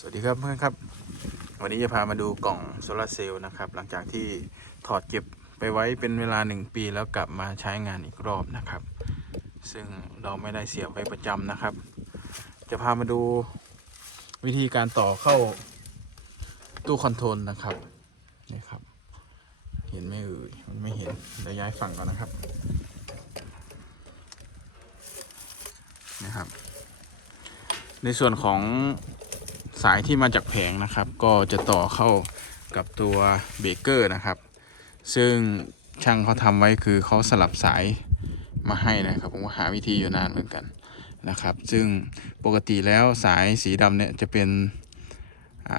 สวัสดีครับเพื่อนครับ วันนี้จะพามาดูกล่องโซลาร์เซลล์นะครับ หลังจากที่ถอดเก็บไปไว้เป็นเวลา 1 ปีแล้วกลับมาใช้งานอีกรอบนะครับ ซึ่งเราไม่ได้เสียบไว้ประจำนะครับ จะพามาดูวิธีการต่อเข้าตู้คอนโทรลนะครับนี่ครับ เห็นไหมเอ่ยมันไม่เห็นเดี๋ยวย้ายฝั่งก่อนนะครับนะครับ ในส่วนของ สายที่มาจากแผงนะครับ ก็จะต่อเข้ากับตัวเบรกเกอร์นะครับ ซึ่งช่างเขาทำไว้คือเขาสลับสายมาให้นะครับ ผมก็หาวิธีอยู่นานเหมือนกันนะครับ ซึ่งปกติแล้วสายสีดำเนี่ยจะเป็น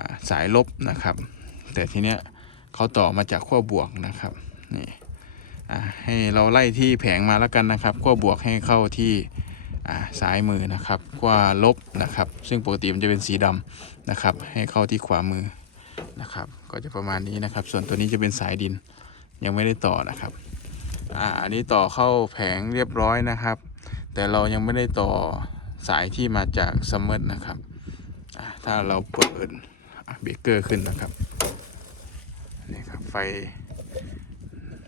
าสายลบนะครับ แต่ทีเนี้ยเขาต่อมาจากขั้วบวกนะครับนี่ให้เราไล่ที่แผงมาแล้วกันนะครับขั้วบวกให้เข้าที่ ซ้ายมือนะครับขวาลบนะครับ ซึ่งปกติมันจะเป็นสีดำนะครับ ให้เข้าที่ขวามือนะครับ ก็จะประมาณนี้นะครับ ส่วนตัวนี้จะเป็นสายดินยังไม่ได้ต่อนะครับอ่าอันนี้ต่อเข้าแผงเรียบร้อยนะครับ แต่เรายังไม่ได้ต่อสายที่มาจากซัมเมอร์นะครับถ้าเราเปิดเบรกเกอร์ขึ้นนะครับนี่ครับไฟ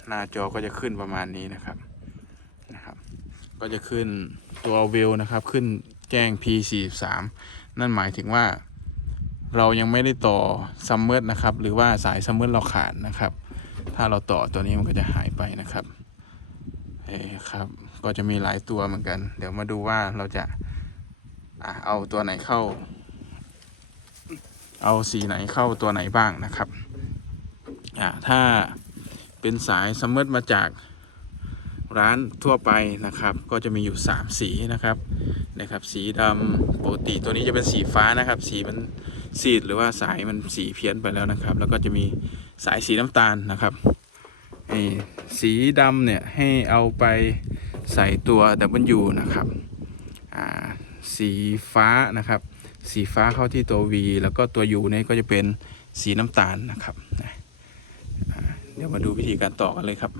หน้าจอก็จะขึ้นประมาณนี้นะครับ ก็จะขึ้นตัวเวนะครับขึ้นแจ้ง P43 นั่นหมายถึงว่าเรายังไม่ได้ต่อซัมเมอร์นะครับ หรือว่าสายซัมเมอร์เราขาดนะครับ ถ้าเราต่อตัวนี้มันก็จะหายไปนะครับเอ้ครับ ก็จะมีหลายตัวเหมือนกัน เดี๋ยวมาดูว่าเราจะอะเอาตัวไหนเข้า เอาสีไหนเข้าตัวไหนบ้างนะครับอะถ้าเป็นสายซัมเมอร์มาจาก ร้านทั่วไปนะครับ ก็จะมีอยู่ 3 สีนะครับนะครับ สีดำปกติตัวนี้จะเป็นสีฟ้านะครับ สีมันซีดหรือว่าสายมันสีเพี้ยนไปแล้วนะครับ แล้วก็จะมีสายสีน้ำตาลนะครับสีดำเนี่ยให้เอาไปใส่ตัว W นะครับอ่าสีฟ้านะครับ สีฟ้าเข้าที่ตัว V แล้วก็ตัว U เนี่ยก็จะเป็นสีน้ำตาลนะครับนะเดี๋ยวมาดูวิธีการต่อกันเลยครับ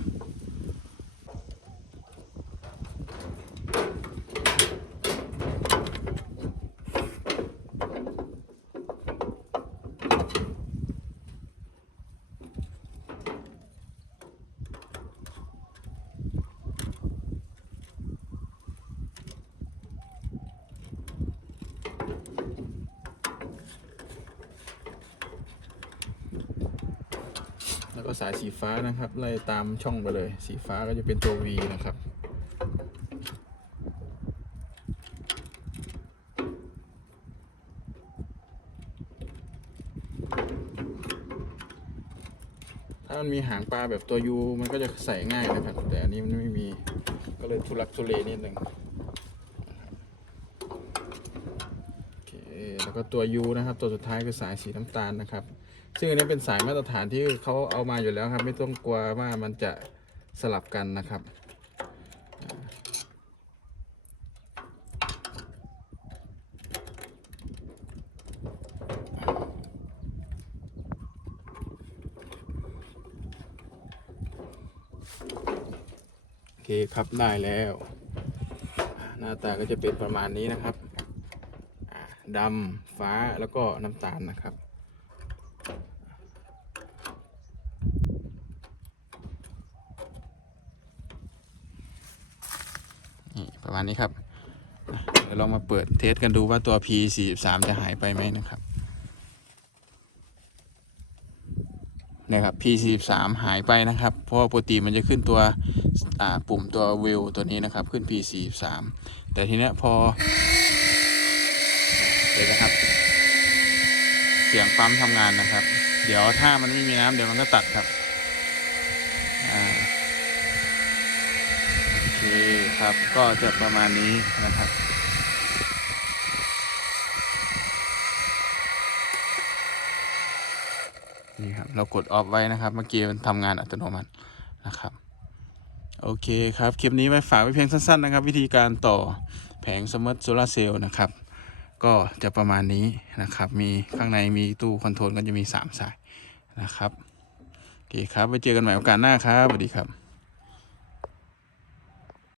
แล้วก็สายสีฟ้านะครับ ไล่ตามช่องไปเลย สีฟ้าก็จะเป็นตัว V นะครับ ถ้ามันมีหางปลาแบบตัว U มันก็จะใส่ง่ายนะครับ แต่อันนี้มันไม่มี ก็เลยทุลักทุเลนิดนึงโอเค แล้วก็ตัว U นะครับ ตัวสุดท้ายคือสายสีน้ำตาลนะครับ ซึ่งอันนี้เป็นสายมาตรฐานที่เขาเอามาอยู่แล้วครับ ไม่ต้องกลัวว่ามันจะสลับกันนะครับ โอเคครับได้แล้ว หน้าตาก็จะเป็นประมาณนี้นะครับ ดำฟ้าแล้วก็น้ำตาลนะครับนี่ประมาณนี้ครับเดี๋ยวลองมาเปิดเทสกันดูว่าตัว P43 จะหายไปไหมนะครับเนี่ยครับ P43 หายไปนะครับ เพราะปกติมันจะขึ้นตัวปุ่มตัววิวตัวนี้นะครับ ขึ้น P43 แต่ทีเนี้ยพอ เดี๋ยวนะครับ เสียงปั๊มทำงานนะครับ เดี๋ยวถ้ามันไม่มีน้ำเดี๋ยวมันก็ตัดครับอ่าโอเคครับก็จะประมาณนี้นะครับนี่ครับเรากดออฟไว้นะครับ เมื่อกี้มันทำงานอัตโนมัตินะครับ โอเคครับ คลิปนี้ไว้ฝากไว้เพียงสั้นๆนะครับ วิธีการต่อแผงสมาร์ทโซลาเซลล์นะครับ ก็จะประมาณนี้นะครับ มีข้างในมีตู้คอนโทรลก็จะมี 3 สายนะครับ โอเคครับไว้เจอกันใหม่โอกาสหน้าครับสวัสดีครับ